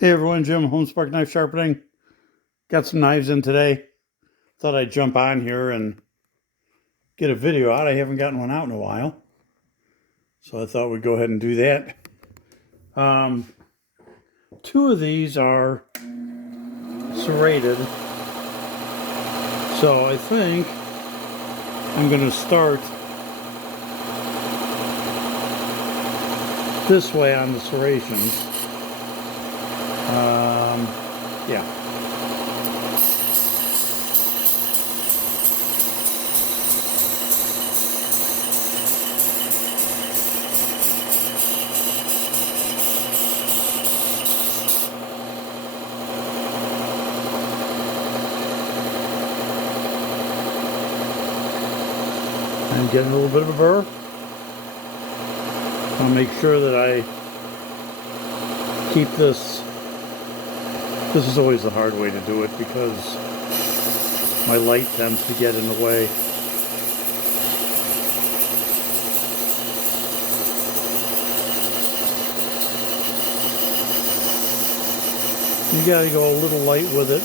Hey everyone, Jim, Homespark Knife Sharpening. Got some knives in today. Thought I'd jump on here and get a video out. I haven't gotten one out in a while. So I thought we'd go ahead and do that. Two of these are serrated. So I think I'm going to start this way on the serrations. Yeah. I'm getting a little bit of a burr. I'll make sure that I keep this. This is always the hard way to do it because my light tends to get in the way. You gotta go a little light with it,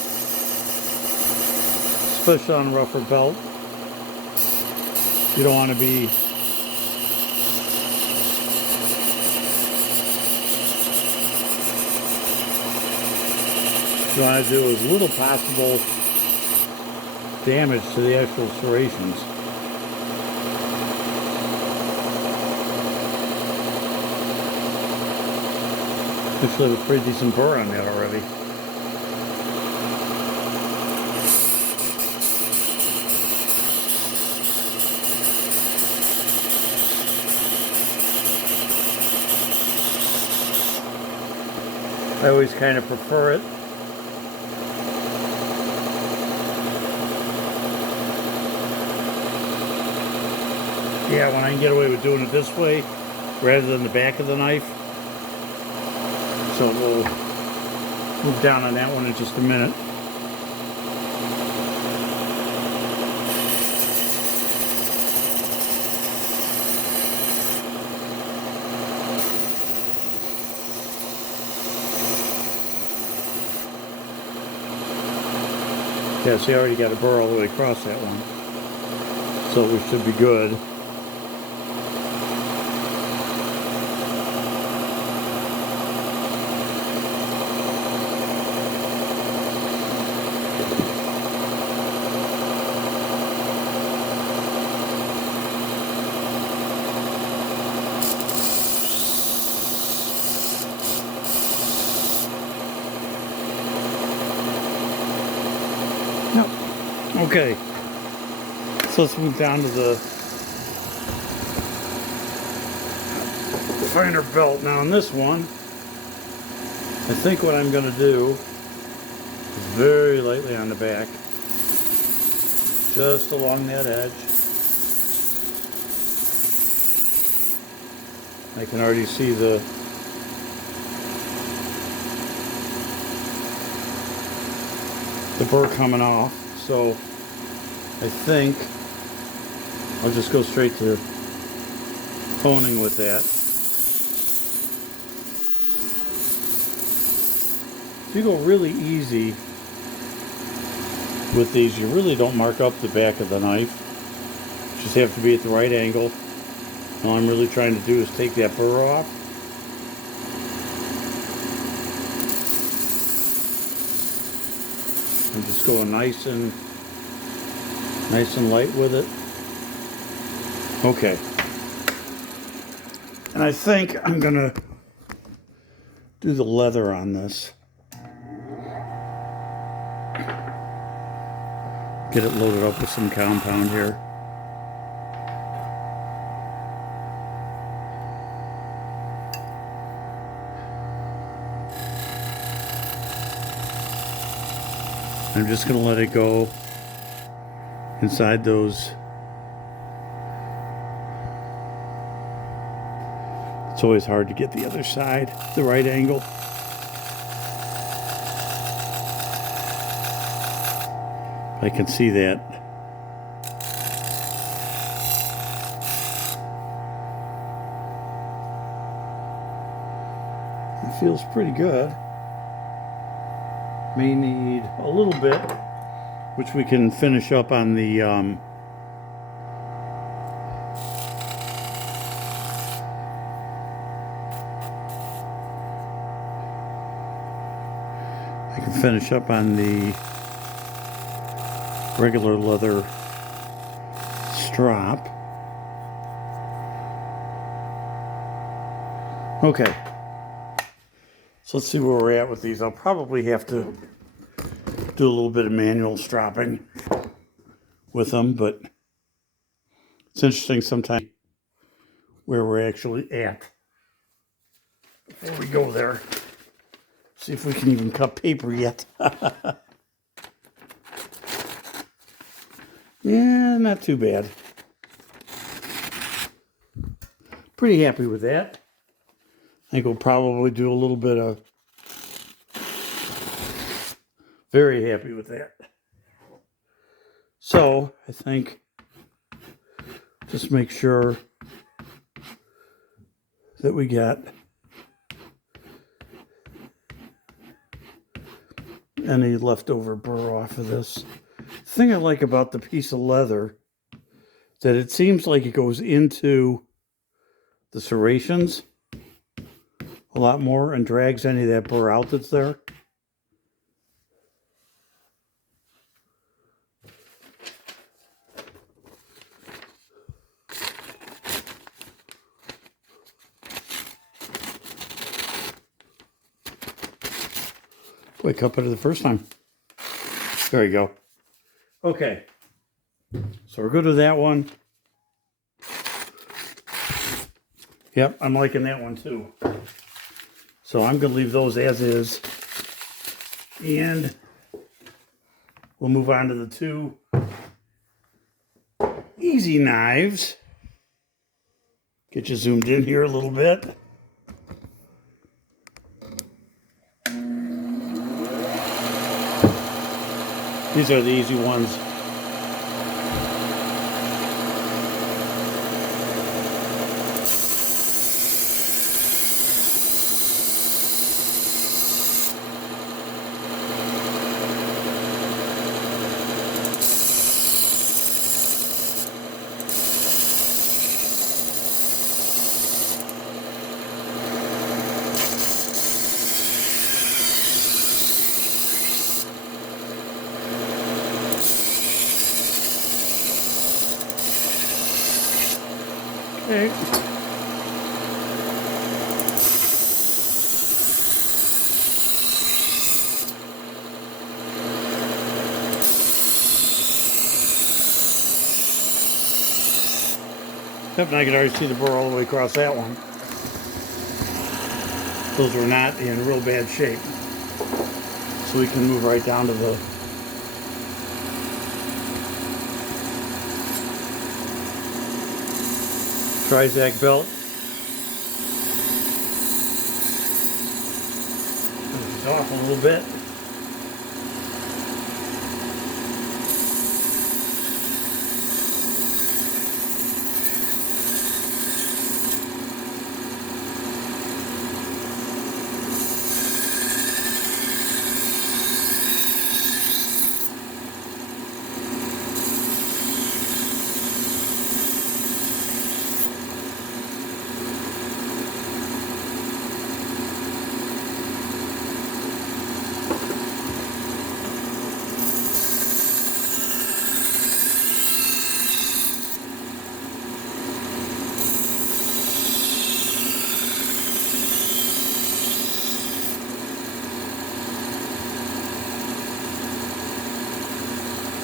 especially on a rougher belt. You don't want to be what you want to do as little possible damage to the actual serrations. Actually have a pretty decent burr on that already. I always kind of prefer it. Yeah, when I can get away with doing it this way rather than the back of the knife. So we'll move down on that one in just a minute. Yeah, see, I already got a burr all the way across that one. So we should be good. Okay, so let's move down to the finer belt. Now on this one, I think what I'm going to do is very lightly on the back, just along that edge. I can already see the burr coming off, so I think I'll just go straight to toning with that. If you go really easy with these, you really don't mark up the back of the knife. You just have to be at the right angle. All I'm really trying to do is take that burr off. I'm just going nice and light with it. Okay. And I think I'm gonna do the leather on this. Get it loaded up with some compound here. I'm just gonna let it go inside those. It's always hard to get the other side, the right angle. I can see that. It feels pretty good. May need a little bit, which we can finish up on the regular leather strap. Okay, so let's see where we're at with these. I'll probably have to do a little bit of manual stropping with them, but it's interesting sometimes where we're actually at before we go there. See if we can even cut paper yet. Yeah, not too bad. Pretty happy with that. I think we'll probably do a little bit of... Very happy with that. So, I think just make sure that we got any leftover burr off of this. The thing I like about the piece of leather that it seems like it goes into the serrations a lot more and drags any of that burr out that's there. Boy, cut better the first time. There you go. Okay. So we're good with that one. Yep, I'm liking that one too. So I'm going to leave those as is. And we'll move on to the two easy knives. Get you zoomed in here a little bit. These are the easy ones. Okay. Yep, and I can already see the burr all the way across that one. Those were not in real bad shape. So we can move right down to the Trizac belt. This is off a little bit.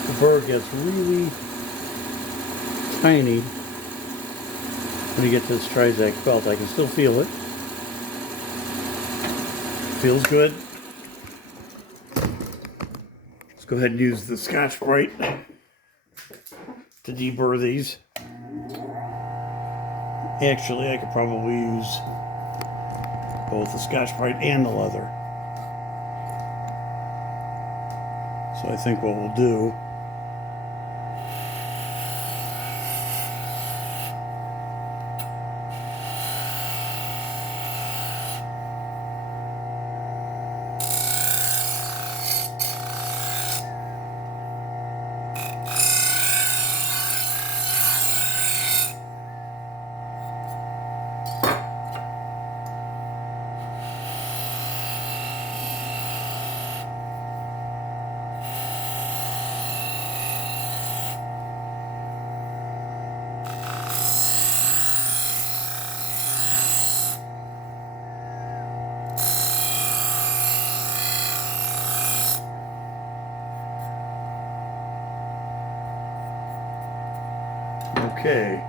The burr gets really tiny when you get to this Trizac belt. I can still feel it. Feels good. Let's go ahead and use the Scotch-Brite to deburr these. Actually, I could probably use both the Scotch-Brite and the leather. So I think what we'll do Okay.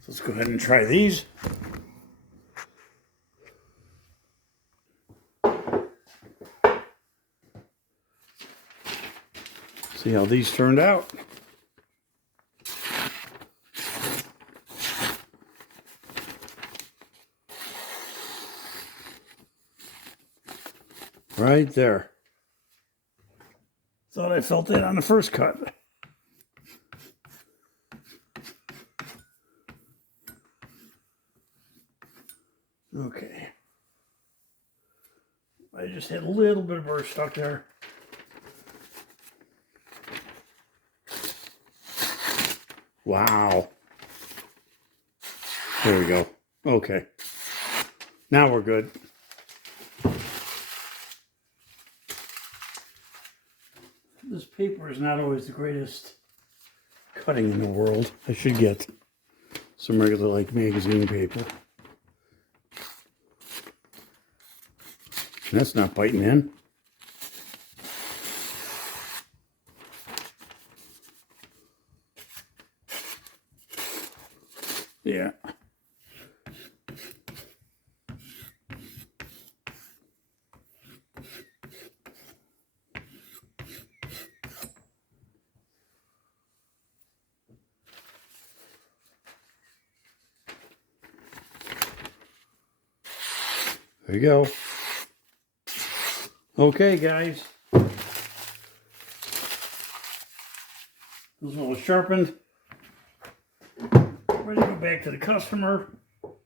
So let's go ahead and try these. See how these turned out. Right there. Thought I felt it on the first cut. Okay. I just had a little bit of burr stuck there. Wow. There we go. Okay. Now we're good. This paper is not always the greatest cutting in the world. I should get some regular like magazine paper. That's not biting in. Yeah. There you go. Okay, guys. This one was sharpened. Ready to go back to the customer. All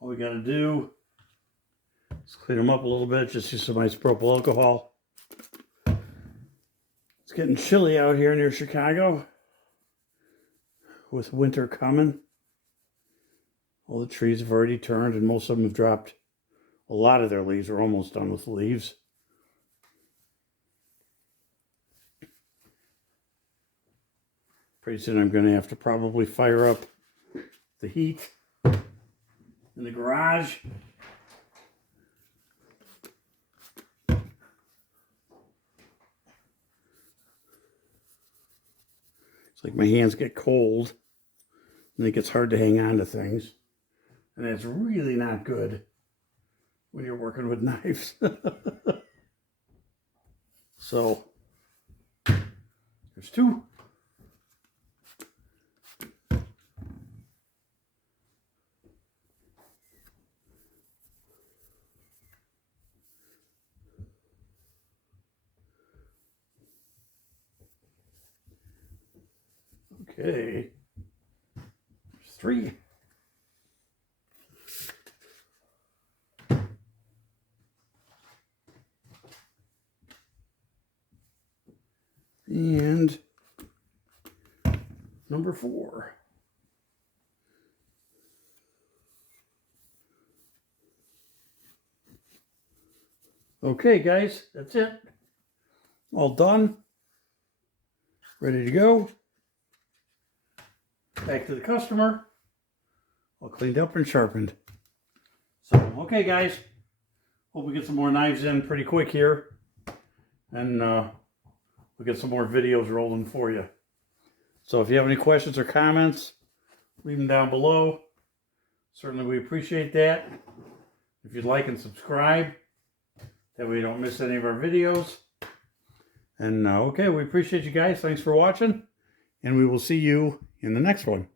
we got to do is clean them up a little bit. Just use some isopropyl alcohol. It's getting chilly out here near Chicago with winter coming. All the trees have already turned and most of them have dropped. A lot of their leaves are almost done with leaves. Pretty soon I'm going to have to probably fire up the heat in the garage. It's like my hands get cold and it gets hard to hang on to things. And it's really not good when you're working with knives. So, there's two. Okay, there's three. And number 4. Okay, guys, that's it. All done. Ready to go. Back to the customer. All cleaned up and sharpened. So, okay, guys. Hope we get some more knives in pretty quick here. And we'll get some more videos rolling for you. So if you have any questions or comments, leave them down below. Certainly we appreciate that. If you'd like and subscribe, that way you don't miss any of our videos. And okay, we appreciate you guys. Thanks for watching. And we will see you in the next one.